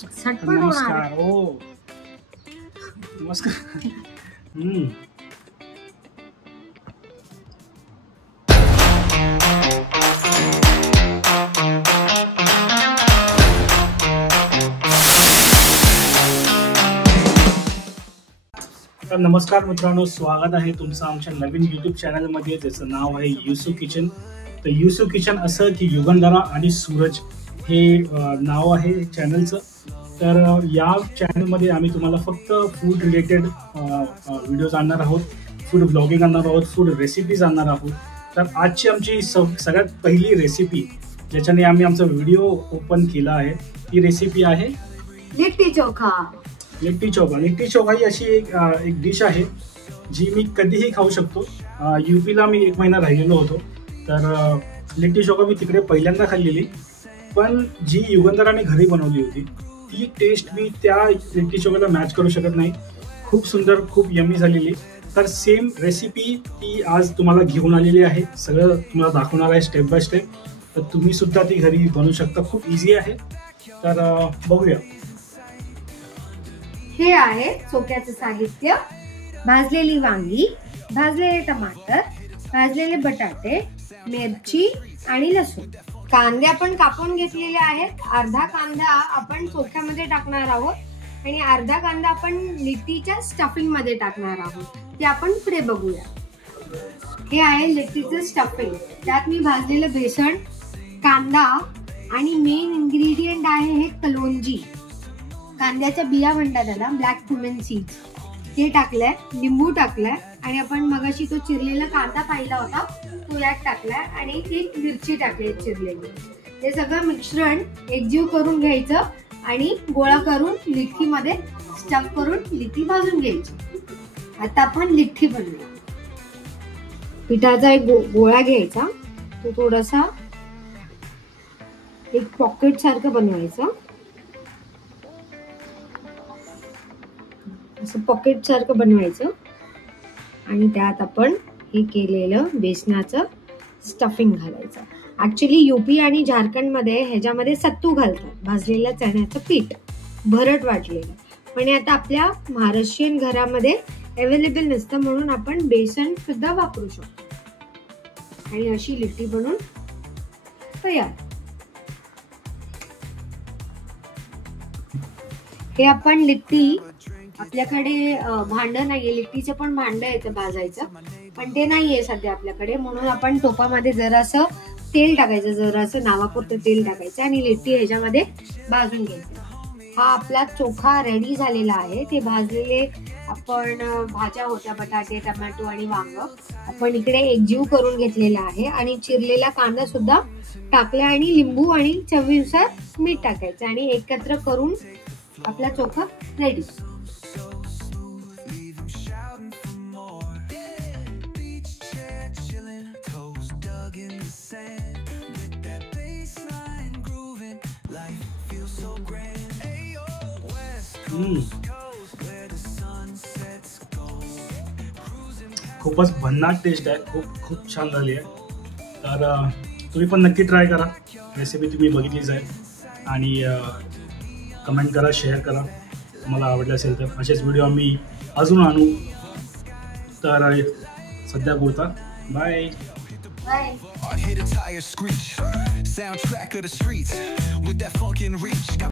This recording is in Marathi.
झटपट होणार नमस्कार. हो नमस्कार. तर नमस्कार मित्रांनो, स्वागत आहे तुमचं आमच्या नवीन यूट्यूब चॅनलमध्ये ज्याचं नाव आहे युसू किचन. तर युसू किचन असं की युगंधरा आणि सूरज हे नाव आहे चॅनलचं. तर या चॅनलमध्ये आम्ही तुम्हाला फक्त फूड रिलेटेड व्हिडिओज आणणार आहोत, फूड ब्लॉगिंग आणणार आहोत, फूड रेसिपीज आणणार आहोत. तर आजची आमची सगळ्यात पहिली रेसिपी ज्याच्याने आम्ही आमचा व्हिडिओ ओपन केला आहे ती रेसिपी आहे लिट्टी चोखा. लिट्टी चोखा. लिट्टी चोखा ही अशी एक डिश आहे जी मी कधीही खाऊ शकतो. यूपीला मी 1 महिना राहिलेलो होतो, तर लिट्टी चोखा मी तिकडे पहिल्यांदा खाल्लेली. पण जी युगंधराने घरी बनवली होती ती टेस्ट मी त्या लिट्टी चोखाला मॅच करू शकत नाही. खूप सुंदर, खूप यमी झालेली. तर सेम रेसिपी ती आज तुम्हाला घेऊन आलेली आहे, सगळं तुम्हाला दाखवणार आहे स्टेप बाय स्टेप. तर तुम्ही सुद्धा ती घरी बनवू शकता, खूप इझी आहे. तर बघूया. हे आहे चोख्याचं साहित्य: भाजलेली वांगी, भाजलेले टमाटर, भाजलेले बटाटे, मिरची आणि लसूण. कांदे आपण कापून घेतलेले आहेत. अर्धा कांदा आपण चोख्यामध्ये टाकणार आहोत आणि अर्धा कांदा आपण लिट्टीच्या स्टफिंग मध्ये टाकणार आहोत. ते आपण पुढे बघूया. हे आहे लिट्टीचं स्टफिंग. त्यात मी भाजलेलं बेसन, कांदा आणि मेन इन्ग्रेडियंट आहे हे कलोंजी, कांद्याच्या बिया म्हणतात त्याला, ब्लॅक क्युमिन सीड्स, ते टाकलंय. लिंबू टाकलाय आणि आपण मगाशी तो चिरलेला कांदा पाहिला होता तो यात टाकलाय आणि ती मिरची टाकली चिरलेली. हे सगळं मिश्रण एकजीव करून घ्यायचं आणि गोळा करून लिट्टीमध्ये स्टफ करून लिट्टी भाजून घ्यायची. आता आपण लिट्टी बनवूया. पिठाचा एक गोळा घ्यायचा, तो थोडासा एक पॉकेट सारखं बनवायचं. असं पॉकेट सारखं बनवायचं आणि त्यात आपण हे केलेलं बेसनाचं स्टफिंग घालायचं. ऍक्च्युली यूपी आणि झारखंड मध्ये ह्याच्यामध्ये सत्तू घालतात, भाजलेल्या चण्याचं पीठ, भरट वाटलेलं. पण आता आपल्या महाराष्ट्रीयन घरामध्ये अवेलेबल नसतं म्हणून आपण बेसन सुद्धा वापरू शकतो आणि अशी लिट्टी बनवून तयार. हे आपण लिट्टी, आपल्याकडे भांडं नाहीये, लिट्टीचं पण भांडं येतं भाजायचं, पण ते नाहीये सध्या आपल्याकडे, म्हणून आपण टोपामध्ये जरासं तेल टाकायचं, जरासं नावापुरतं तेल टाकायचं आणि लिट्टी ह्याच्यामध्ये भाजून घ्यायचं. हा आपला चोखा रेडी झालेला आहे. ते भाजलेले आपण भाज्या होत्या, बटाटे, टोमॅटो आणि वांग, आपण इकडे एकजीव करून घेतलेला आहे आणि चिरलेला कांदा सुद्धा टाकला आणि लिंबू आणि चवीनुसार मीठ टाकायचं आणि एकत्र करून आपला चोखा रेडी. खूपच भन्नाट टेस्ट आहे, खूप छान झाली आहे. तर तुम्ही पण नक्की ट्राय करा. रेसिपी तुम्ही बघितलीच आहे आणि कमेंट करा, शेअर करा तुम्हाला आवडलं असेल तर. असेच व्हिडिओ आम्ही अजून आणू. तर सध्या पुरता बाय. Bye.